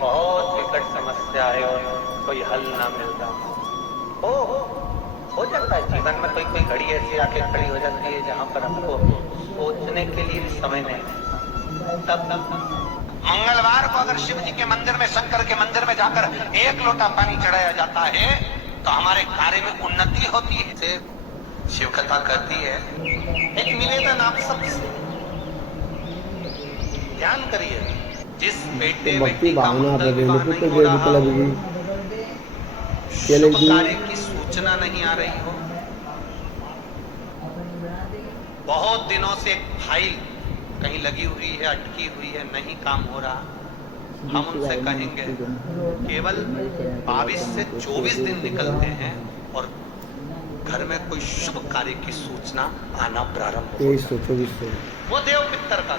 बहुत विकट समस्या है और कोई हल ना मिलता हो जाता है जीवन में। कोई कोई घड़ी ऐसी आके खड़ी हो जाती है जहां पर हमको सोचने के लिए भी समय नहीं। तब मंगलवार को अगर शिव जी के मंदिर में, शंकर के मंदिर में जाकर 1 लोटा पानी चढ़ाया जाता है तो हमारे कार्य में उन्नति होती है। शिव कथा कहती है, एक निवेदन आप सबसे ध्यान करिए, जिस बेटे बेटी का मंगल विवाह नहीं हो रहा हो, शुभ कार्य की सूचना नहीं आ रही हो, बहुत दिनों से एक फाइल कहीं लगी हुई है, अटकी हुई है, नहीं काम हो रहा, हम उनसे कहेंगे केवल 22 से 24 दिन निकलते हैं और घर में कोई शुभ कार्य की सूचना आना प्रारंभ हो जाती है। वो देव पितर का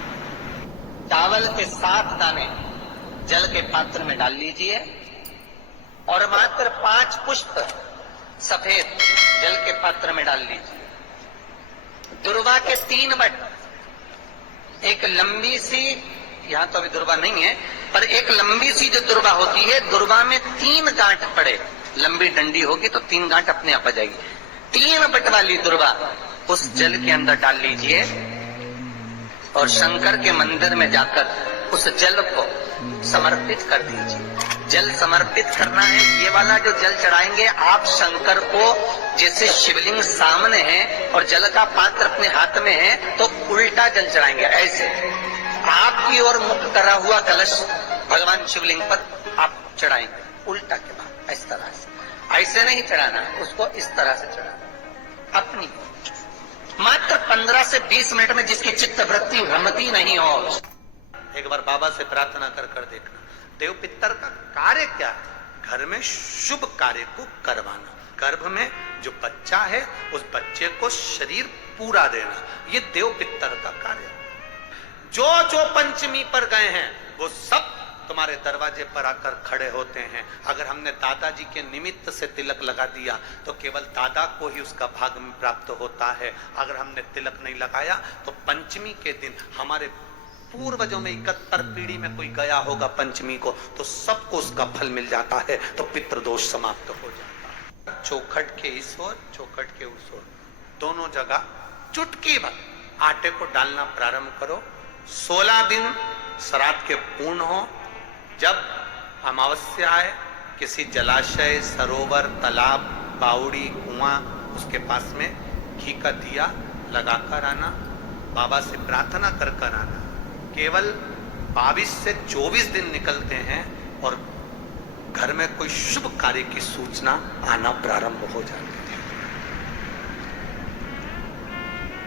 चावल के 7 दाने जल के पात्र में डाल लीजिए और मात्र 5 पुष्प सफेद जल के पात्र में डाल लीजिए। दुर्वा के 3 बट, एक लंबी सी, यहाँ तो अभी दुर्वा नहीं है, पर एक लंबी सी जो दुर्वा होती है, दुर्वा में 3 गांठ पड़े, लंबी डंडी होगी तो 3 गांठ अपने आप आ जाएगी। 3 बट वाली दुर्वा उस जल के अंदर डाल लीजिए और शंकर के मंदिर में जाकर उस जल को समर्पित कर दीजिए। जल समर्पित करना है, ये वाला जो जल चढ़ाएंगे आप शंकर को, जैसे शिवलिंग सामने है और जल का पात्र अपने हाथ में है तो उल्टा जल चढ़ाएंगे, ऐसे आपकी ओर मुख करा हुआ कलश भगवान शिवलिंग पर आप चढ़ाएंगे, उल्टा के बाद इस तरह से, ऐसे नहीं चढ़ाना, उसको इस तरह से चढ़ाना। अपनी मात्र 15 से 20 मिनट में जिसकी चित्त वृत्ति भ्रमती नहीं हो, एक बार बाबा से प्रार्थना कर देखना। देव पितर का कार्य क्या है? घर में शुभ कार्य को करवाना, गर्भ में जो बच्चा है उस बच्चे को शरीर पूरा देना, ये देव पितर का कार्य है। जो जो पंचमी पर गए हैं वो सब तुम्हारे दरवाजे पर आकर खड़े होते हैं। अगर हमने दादाजी के निमित्त से तिलक लगा दिया तो केवल दादा को ही उसका भाग में प्राप्त होता है। अगर हमने तिलक नहीं लगाया तो पंचमी के दिन हमारे पूर्वजों में 71 पीढ़ी में कोई गया होगा पंचमी को, तो सबको उसका फल मिल जाता है, तो पितृदोष समाप्त हो जाता है। चौखट के इस ओर, चौखट के उस ओर, दोनों जगह चुटकी भर आटे को डालना प्रारंभ करो। 16 दिन श्राद्ध के पूर्ण हो। जब अमावस्या आए, किसी जलाशय, सरोवर, तालाब, बावड़ी, कुआं, उसके पास में घी का दिया लगाकर आना, बाबा से प्रार्थना कर आना। केवल 22 से 24 दिन निकलते हैं और घर में कोई शुभ कार्य की सूचना आना प्रारंभ हो जाती है।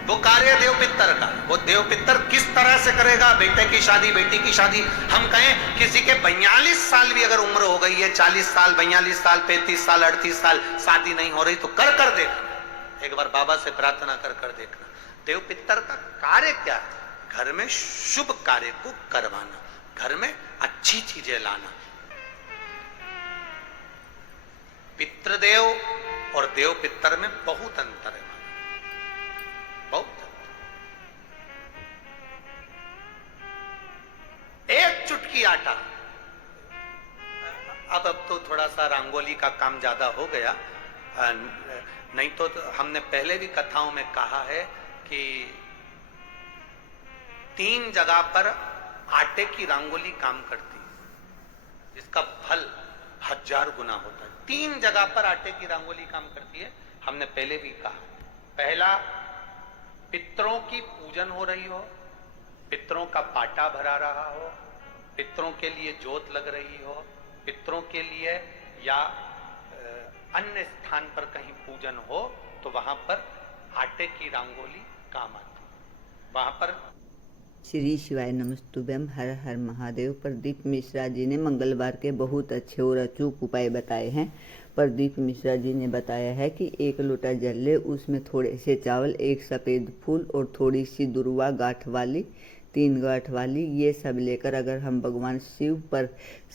वो कार्य देव पितर का, वो देव पितर किस तरह से करेगा? बेटे की शादी, बेटी की शादी, हम कहें किसी के 42 साल भी अगर उम्र हो गई है, 40 साल, 42 साल, 35 साल, 38 साल, शादी नहीं हो रही, तो कर देखना। एक बार बाबा से प्रार्थना कर देखना। देव पितर का कार्य क्या है? घर में शुभ कार्य को करवाना, घर में अच्छी चीजें लाना। पितृदेव और देव पितर में बहुत अंतर है, बहुत अंतर। एक चुटकी आटा, अब तो थोड़ा सा रंगोली का काम ज्यादा हो गया, नहीं तो हमने पहले भी कथाओं में कहा है कि 3 जगह पर आटे की रंगोली काम करती है, जिसका फल 1000 गुना होता है। 3 जगह पर आटे की रंगोली काम करती है, हमने पहले भी कहा। पहला, पितरों की पूजन हो रही हो, पितरों का पाटा भरा रहा हो, पितरों के लिए जोत लग रही हो, पितरों के लिए या अन्य स्थान पर कहीं पूजन हो, तो वहां पर आटे की रंगोली काम आती है। वहां पर श्री शिवाय नमस्तुभ्यम, हर हर महादेव। प्रदीप मिश्रा जी ने मंगलवार के बहुत अच्छे और अचूक उपाय बताए हैं। प्रदीप मिश्रा जी ने बताया है कि 1 लोटा जल ले, उसमें थोड़े से चावल, 1 सफ़ेद फूल और थोड़ी सी दुर्वा गांठ वाली, 3 गांठ वाली, ये सब लेकर अगर हम भगवान शिव पर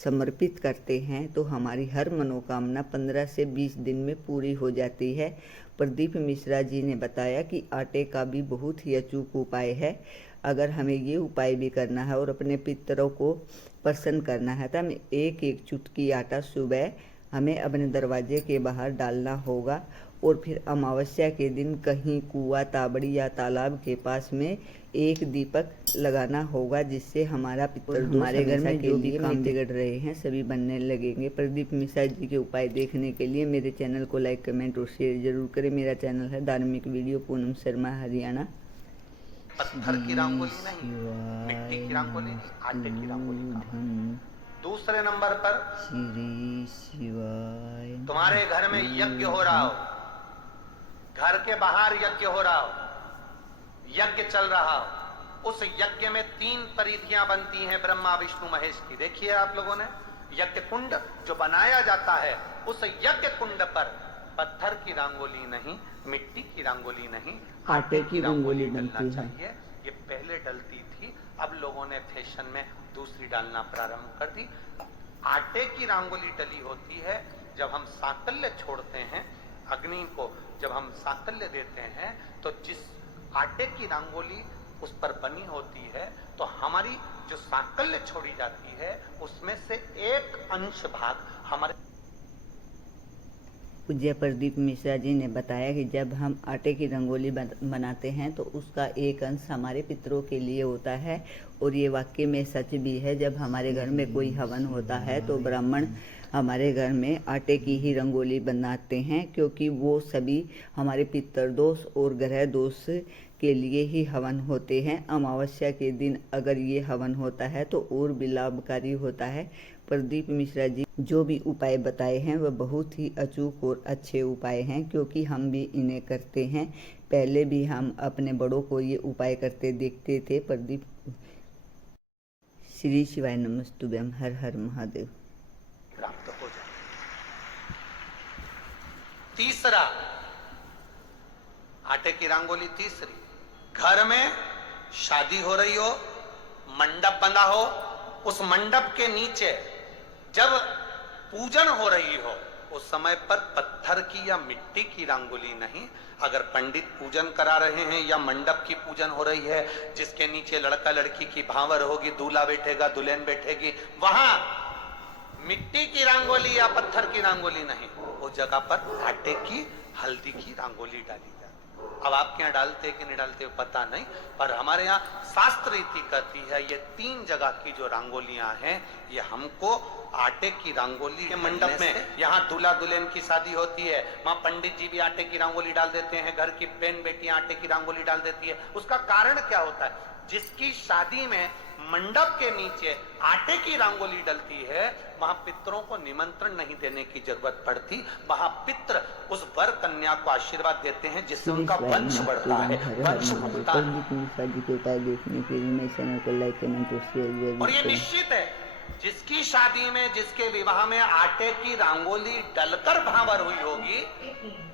समर्पित करते हैं तो हमारी हर मनोकामना 15 से 20 दिन में पूरी हो जाती है। प्रदीप मिश्रा जी ने बताया कि आटे का भी बहुत ही अचूक उपाय है। अगर हमें ये उपाय भी करना है और अपने पितरों को प्रसन्न करना है तो हमें एक एक चुटकी आटा सुबह हमें अपने दरवाजे के बाहर डालना होगा और फिर अमावस्या के दिन कहीं कुआं, ताबड़ी या तालाब के पास में एक दीपक लगाना होगा, जिससे हमारा पितर हमारे घर में जो भी काम बिगड़ रहे हैं सभी बनने लगेंगे। प्रदीप मिश्रा जी के उपाय देखने के लिए मेरे चैनल को लाइक, कमेंट और शेयर जरूर करें। मेरा चैनल है धार्मिक वीडियो पूनम शर्मा हरियाणा। पत्थर की रंगोली नहीं, मिट्टी की रंगोली नहीं, आटे की रंगोली का। दूसरे नंबर पर श्री शिवाय, तुम्हारे घर में यज्ञ हो रहा हो, घर के बाहर यज्ञ हो रहा हो, यज्ञ चल रहा हो, उस यज्ञ में 3 परिधियां बनती हैं ब्रह्मा विष्णु महेश की। देखिए आप लोगों ने यज्ञ कुंड जो बनाया जाता है, उस यज्ञ कुंड पर पत्थर की रंगोली नहीं, मिट्टी की रंगोली नहीं, आटे की रंगोली डलना चाहिए। ये पहले डलती थी, अब लोगों ने फैशन में दूसरी डालना प्रारंभ कर दी। आटे की रंगोली डली होती है जब हम सांकल्य छोड़ते हैं, अग्नि को जब हम सांकल्य देते हैं, तो जिस आटे की रंगोली उस पर बनी होती है तो हमारी जो सांकल्य छोड़ी जाती है उसमें से एक अंश भाग हमारे। पूज्य प्रदीप मिश्रा जी ने बताया कि जब हम आटे की रंगोली बनाते हैं तो उसका एक अंश हमारे पितरों के लिए होता है और ये वाकई में सच भी है। जब हमारे घर में कोई हवन होता है तो ब्राह्मण हमारे घर में आटे की ही रंगोली बनाते हैं, क्योंकि वो सभी हमारे पितर दोष और ग्रह दोष के लिए ही हवन होते हैं। अमावस्या के दिन अगर ये हवन होता है तो और भी लाभकारी होता है। प्रदीप मिश्रा जी जो भी उपाय बताए हैं वह बहुत ही अचूक और अच्छे उपाय हैं, क्योंकि हम भी इन्हें करते हैं। पहले भी हम अपने बड़ों को ये उपाय करते देखते थे। प्रदीप श्री शिवाय नमस्तुभ्यम, हर हर महादेव। प्राप्त हो जाए। तीसरा, आटे की रंगोली तीसरी, घर में शादी हो रही हो, मंडप बंधा हो, उस मंडप के नीचे जब पूजन हो रही हो उस समय पर पत्थर की या मिट्टी की रंगोली नहीं। अगर पंडित पूजन करा रहे हैं या मंडप की पूजन हो रही है जिसके नीचे लड़का लड़की की भांवर होगी, दूल्हा बैठेगा, दुल्हन बैठेगी, वहां मिट्टी की रंगोली या पत्थर की रंगोली नहीं, उस जगह पर आटे की, हल्दी की रंगोली डाली जाती। अब आपके यहाँ डालते कि नहीं डालते पता नहीं, पर हमारे यहाँ शास्त्र रीति कहती है ये 3 जगह की जो रंगोलियां हैं ये हमको आटे की रंगोली के मंडप में, यहाँ दूल्हा दुल्हन की शादी होती है, वहां पंडित जी भी आटे की रंगोली डाल देते हैं, घर की बहन बेटियां आटे की रंगोली डाल देती है। उसका कारण क्या होता है? जिसकी शादी में मंडप के नीचे आटे की रंगोली डलती है वहां पितरों को निमंत्रण नहीं देने की जरूरत पड़ती, वहां पितर उस वर कन्या को आशीर्वाद देते हैं जिससे उनका वंश बढ़ता है, वंश बढ़ता है। और ये निश्चित है जिसकी शादी में, जिसके विवाह में आटे की रंगोली डलकर भांवर हुई होगी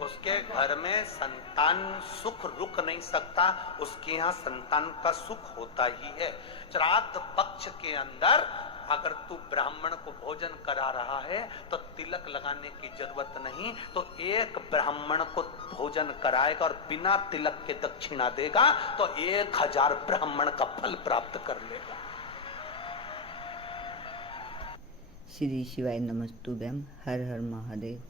उसके घर में संतान सुख रुक नहीं सकता, उसके यहाँ संतान का सुख होता ही है। श्राद्ध पक्ष के अंदर अगर तू ब्राह्मण को भोजन करा रहा है तो तिलक लगाने की जरूरत नहीं, तो एक ब्राह्मण को भोजन कराएगा और बिना तिलक के दक्षिणा देगा तो 1000 ब्राह्मण का फल प्राप्त कर लेगा। श्री शिवाय नमस्तुभ्यम, हर हर महादेव।